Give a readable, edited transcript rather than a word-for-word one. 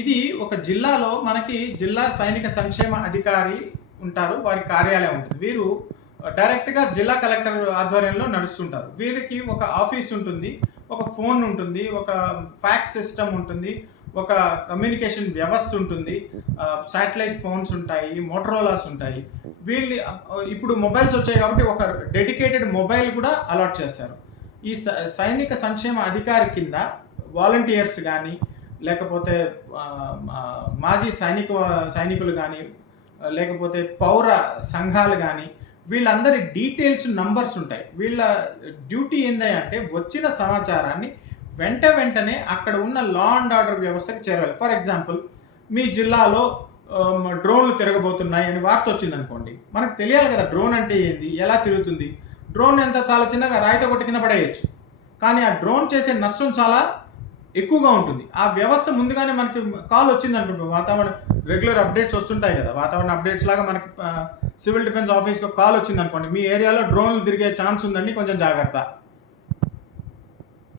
ఇది ఒక జిల్లాలో మనకి జిల్లా సైనిక సంక్షేమ అధికారి ఉంటారు. వారి కార్యాలయం ఉంటుంది. వీరు డైరెక్ట్‌గా జిల్లా కలెక్టర్ ఆధ్వర్యంలో నడుస్తుంటారు. వీరికి ఒక ఆఫీస్ ఉంటుంది. ఒక ఫోన్ ఉంటుంది. ఒక ఫ్యాక్స్ సిస్టమ్ ఉంటుంది. ఒక కమ్యూనికేషన్ వ్యవస్థ ఉంటుంది. శాటిలైట్ ఫోన్స్ ఉంటాయి. మోటరోలాస్ ఉంటాయి. ఇప్పుడు మొబైల్స్ వచ్చాయి కాబట్టి ఒక డెడికేటెడ్ మొబైల్ కూడా అలాట్ చేశారు. ఈ సైనిక సంక్షేమ అధికారి కింద వాలంటీర్స్ గానీ, లేకపోతే మాజీ సైనికులు గానీ, లేకపోతే పౌర సంఘాలు గానీ, వీళ్ళందరి డీటెయిల్స్, నంబర్స్ ఉంటాయి. వీళ్ళ డ్యూటీ ఏందంటే వచ్చిన సమాచారాన్ని వెంటనే అక్కడ ఉన్న లా అండ్ ఆర్డర్ వ్యవస్థకి చేరాలి. ఫర్ ఎగ్జాంపుల్, మీ జిల్లాలో డ్రోన్లు తిరగబోతున్నాయి అని వార్త వచ్చిందనుకోండి, మనకు తెలియాలి కదా డ్రోన్ అంటే ఏంది, ఎలా తిరుగుతుంది. డ్రోన్ ఎంత చాలా చిన్నగా రాయితో కొట్టి కింద పడేయచ్చు, కానీ ఆ డ్రోన్ చేసే నష్టం చాలా ఎక్కువగా ఉంటుంది. ఆ వ్యవస్థ ముందుగానే మనకి కాల్ వచ్చింది అనుకుంటాం. వాతావరణ రెగ్యులర్ అప్డేట్స్ వస్తుంటాయి కదా, వాతావరణ అప్డేట్స్ లాగా మనకి సివిల్ డిఫెన్స్ ఆఫీస్కి కాల్ వచ్చింది అనుకోండి, మీ ఏరియాలో డ్రోన్లు తిరిగే ఛాన్స్ ఉందండి, కొంచెం జాగ్రత్త